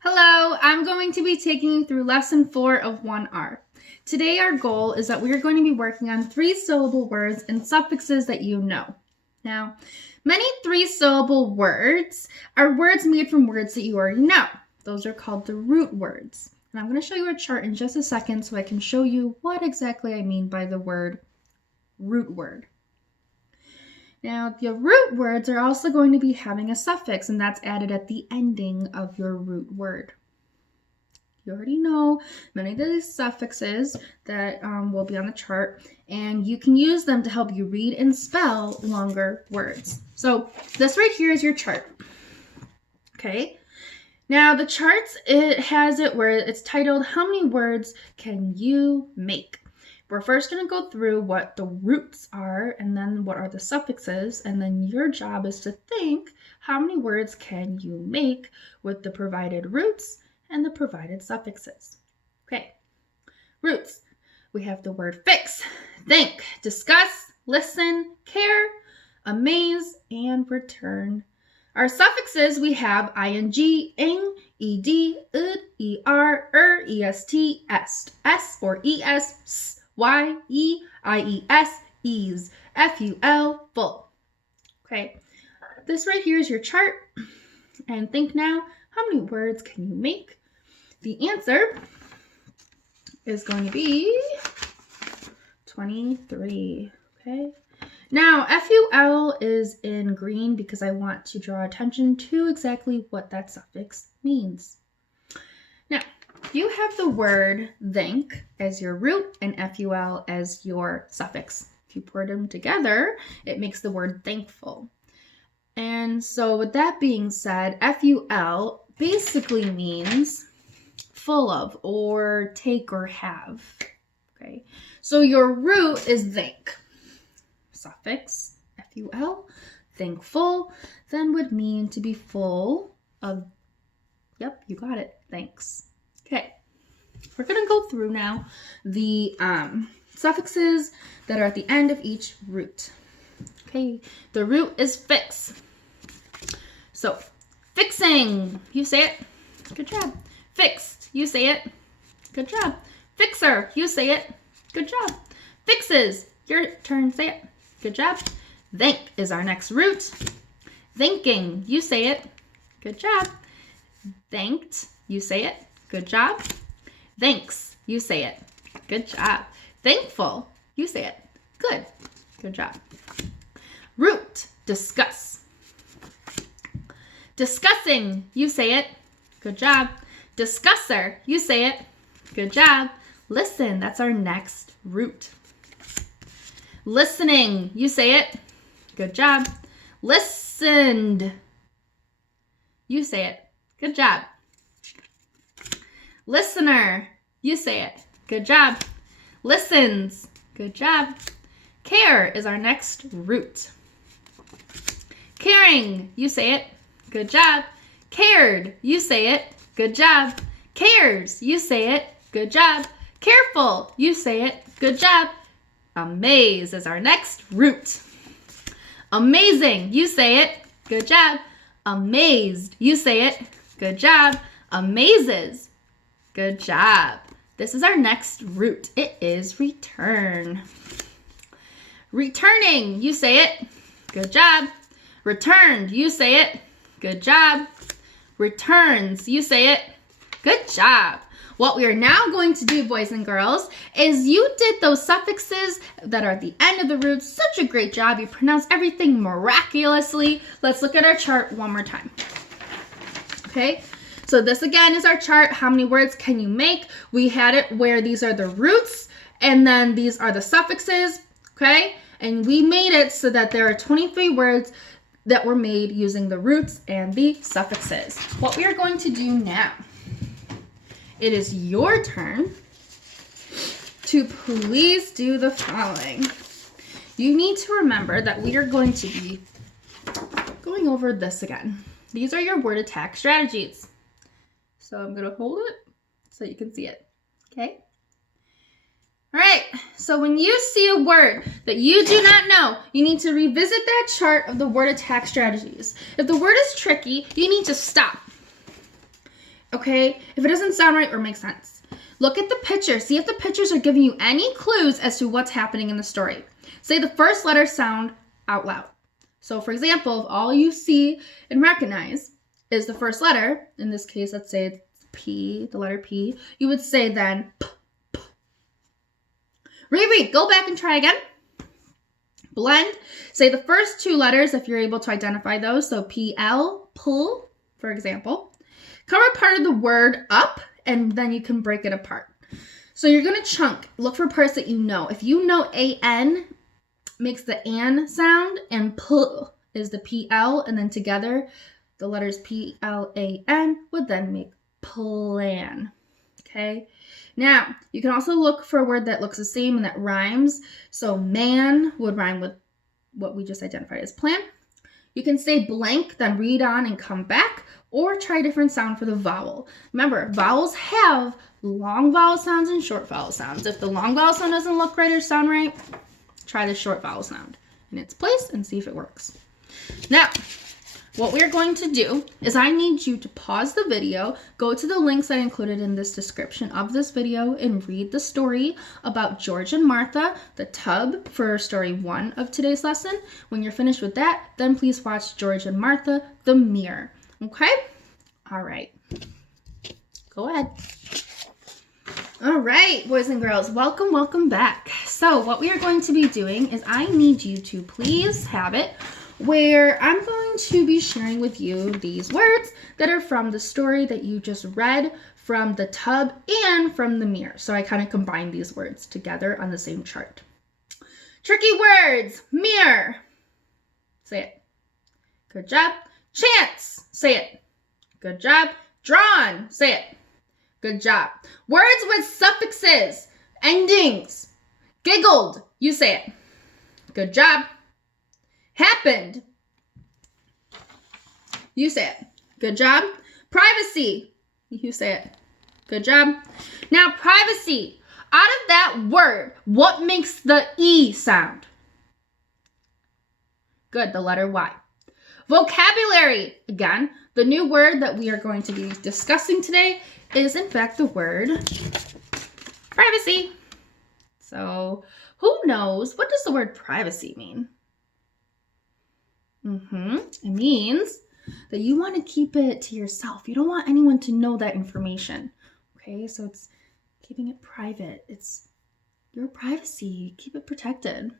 Hello, I'm going to be taking you through lesson 4 of 1R. Today our goal is that we are going to be working on 3-syllable words and suffixes that you know. Now, many 3-syllable words are words made from words that you already know. Those are called the root words. And I'm going to show you a chart in just a second so I can show you what exactly I mean by the word root word. Now, the root words are also going to be having a suffix, and that's added at the ending of your root word. You already know many of these suffixes that will be on the chart, and you can use them to help you read and spell longer words. So this right here is your chart. Okay. Now the charts, it has it where it's titled, How Many Words Can You Make? We're first going to go through what the roots are and then what are the suffixes, and then your job is to think how many words can you make with the provided roots and the provided suffixes. Okay, roots. We have the word fix, think, discuss, listen, care, amaze, and return. Our suffixes, we have ing, ing, ed, ud, er, est, est, s or es, s, y, e, ies, ease, ful, full. Okay, this right here is your chart. And think now, how many words can you make? The answer is going to be 23. Okay. Now, ful is in green because I want to draw attention to exactly what that suffix means. Now, you have the word think as your root and ful as your suffix. If you put them together, it makes the word thankful. And so with that being said, ful basically means full of or take or have. Okay, so your root is think. Suffix, ful, thankful, then would mean to be full of, yep, you got it, thanks. Okay, we're going to go through now the suffixes that are at the end of each root. Okay, the root is fix. So, fixing, you say it, good job. Fixed, you say it, good job. Fixer, you say it, good job. Fixes, your turn, say it. Good job. Think is our next root. Thinking, you say it. Good job. Thanked, you say it. Good job. Thanks, you say it. Good job. Thankful, you say it. Good. Good job. Root, discuss. Discussing, you say it. Good job. Discusser, you say it. Good job. Listen, that's our next root. Listening, you say it. Good job. Listened, you say it. Good job. Listener, you say it. Good job. Listens, good job. Care is our next root. Caring, you say it. Good job. Cared, you say it. Good job. Cares, you say it. Good job. Careful, you say it. Good job. Amaze is our next root. Amazing, you say it. Good job. Amazed, you say it. Good job. Amazes. Good job. This is our next root. It is return. Returning, you say it. Good job. Returned, you say it. Good job. Returns, you say it. Good job. What we are now going to do, boys and girls, is you did those suffixes that are at the end of the root. Such a great job. You pronounced everything miraculously. Let's look at our chart one more time. Okay, so this again is our chart. How many words can you make? We had it where these are the roots and then these are the suffixes, okay? And we made it so that there are 23 words that were made using the roots and the suffixes. What we are going to do now, it is your turn to please do the following. You need to remember that we are going to be going over this again. These are your word attack strategies. So I'm going to hold it so you can see it. Okay? All right. So when you see a word that you do not know, you need to revisit that chart of the word attack strategies. If the word is tricky, you need to stop. Okay? okay? If it doesn't sound right or make sense. Look at the picture. See if the pictures are giving you any clues as to what's happening in the story. Say the first letter sound out loud. So for example, if all you see and recognize is the first letter, in this case, let's say it's P, the letter P, you would say then P, P. Reread, go back and try again. Blend, say the first two letters if you're able to identify those. So P-L, pull, for example. Cover part of the word up, and then you can break it apart. So you're going to chunk. Look for parts that you know. If you know A-N makes the an sound, and pull is the P-L, and then together the letters P-L-A-N would then make plan. Okay? Now, you can also look for a word that looks the same and that rhymes. So man would rhyme with what we just identified as plan. You can say blank, then read on and come back, or try a different sound for the vowel. Remember, vowels have long vowel sounds and short vowel sounds. If the long vowel sound doesn't look right or sound right, try the short vowel sound in its place and see if it works. Now, what we're going to do is I need you to pause the video, go to the links I included in this description of this video, and read the story about George and Martha, the tub, for story 1 of today's lesson. When you're finished with that, then please watch George and Martha, the mirror. Okay? All right. Go ahead. All right, boys and girls, welcome back. So what we are going to be doing is I need you to please have it where I'm going to be sharing with you these words that are from the story that you just read, from the tub and from the mirror. So I kind of combine these words together on the same chart. Tricky words, mirror. Say it. Good job. Chance. Say it. Good job. Drawn. Say it. Good job. Words with suffixes, endings. Giggled. You say it. Good job. Happened. You say it. Good job. Privacy. You say it. Good job. Now, privacy. Out of that word, what makes the E sound? Good, the letter Y. Vocabulary. Again, the new word that we are going to be discussing today is, in fact, the word privacy. So, who knows? What does the word privacy mean? It means that you want to keep it to yourself. You don't want anyone to know that information. Okay, so it's keeping it private. It's your privacy. Keep it protected.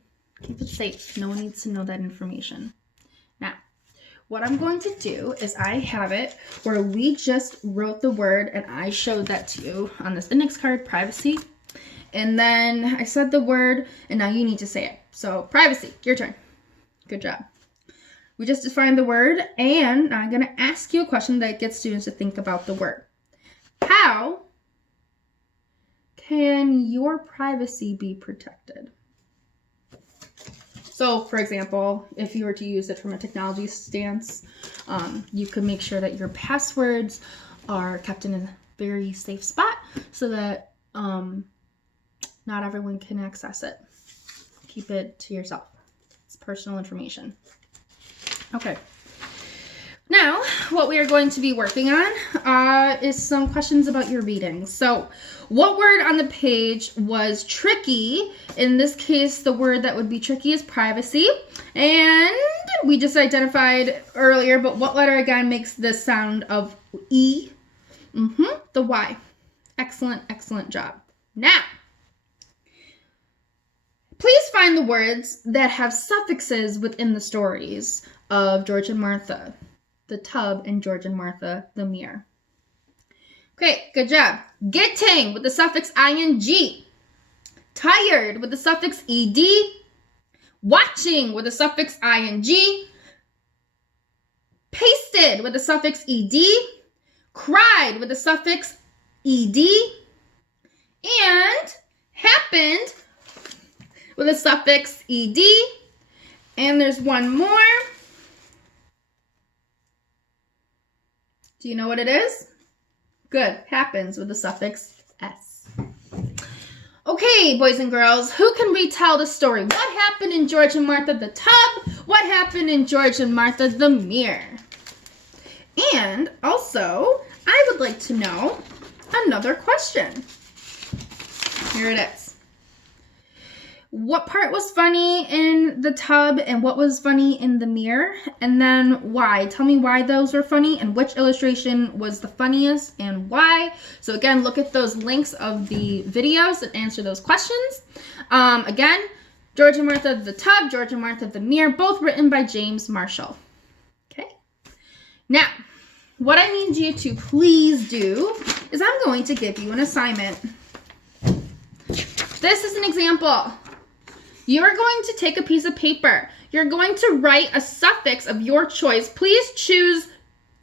Keep it safe. No one needs to know that information. Now, what I'm going to do is I have it where we just wrote the word and I showed that to you on this index card, privacy. And then I said the word and now you need to say it. So privacy, your turn. Good job. We just defined the word, and I'm going to ask you a question that gets students to think about the word. How can your privacy be protected? So, for example, if you were to use it from a technology stance, you could make sure that your passwords are kept in a very safe spot so that not everyone can access it. Keep it to yourself. It's personal information. Okay, now what we are going to be working on is some questions about your reading. So what word on the page was tricky? In this case, the word that would be tricky is privacy. And we just identified earlier, but what letter again makes the sound of E? The Y. Excellent, excellent job. Now, please find the words that have suffixes within the stories of George and Martha, the tub, and George and Martha, the mirror. Okay, good job. Getting with the suffix ing. Tired with the suffix ed. Watching with the suffix ing. Pasted with the suffix ed. Cried with the suffix ed. And happened with the suffix ed. And there's one more. Do you know what it is? Good. Happens with the suffix s. Okay, boys and girls, who can retell the story? What happened in George and Martha the tub? What happened in George and Martha the mirror? And also, I would would like to know another question. Here it is. What part was funny in the tub and what was funny in the mirror? And then why? Tell me why those were funny and which illustration was the funniest and why. So again, look at those links of the videos and answer those questions. Again, George and Martha, the tub, George and Martha, the mirror, both written by James Marshall. Okay. Now, what I need you to please do is I'm going to give you an assignment. This is an example. You're going to take a piece of paper. You're going to write a suffix of your choice. Please choose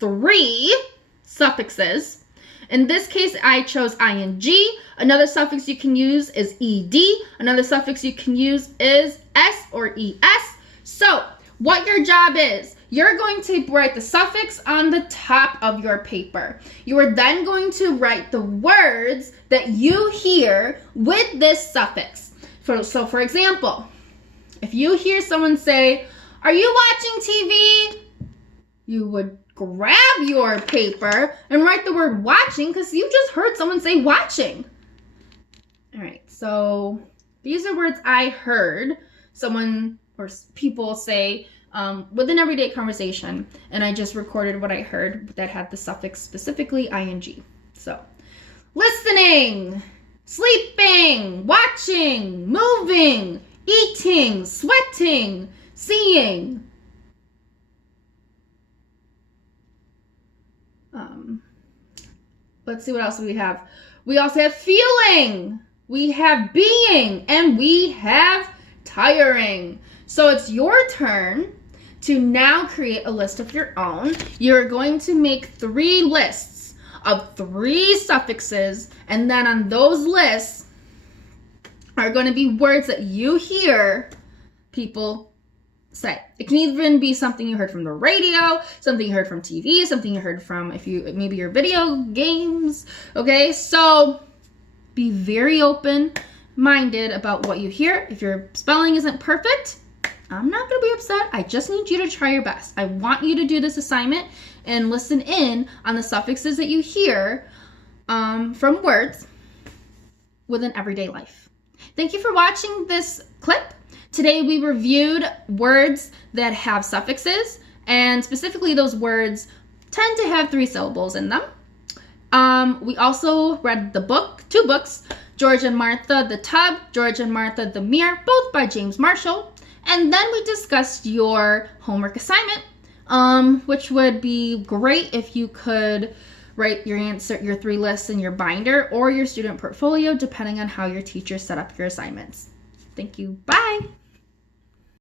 3 suffixes. In this case, I chose ing. Another suffix you can use is ed. Another suffix you can use is s or es. So what your job is, you're going to write the suffix on the top of your paper. You are then going to write the words that you hear with this suffix. So for example, if you hear someone say, "Are you watching TV?" you would grab your paper and write the word watching because you just heard someone say watching. All right, so these are words I heard someone or people say with an everyday conversation, and I just recorded what I heard that had the suffix specifically ing. So, listening, sleeping, watching, moving, eating, sweating, seeing. Let's see what else we have. We also have feeling, we have being, and we have tiring. So it's your turn to now create a list of your own. You're going to make 3 lists of 3 suffixes, and then on those lists are going to be words that you hear people say. It can even be something you heard from the radio, something you heard from TV, something you heard from maybe your video games. Okay, so be very open-minded about what you hear. If your spelling isn't perfect, I'm not going to be upset. I just need you to try your best. I want you to do this assignment and listen in on the suffixes that you hear from words within everyday life. Thank you for watching this clip. Today we reviewed words that have suffixes, and specifically those words tend to have 3 syllables in them. We also read 2 books, George and Martha, the Tub, George and Martha, the Mirror, both by James Marshall. And then we discussed your homework assignment, which would be great if you could write your 3 lists in your binder or your student portfolio, depending on how your teacher set up your assignments. Thank you. Bye.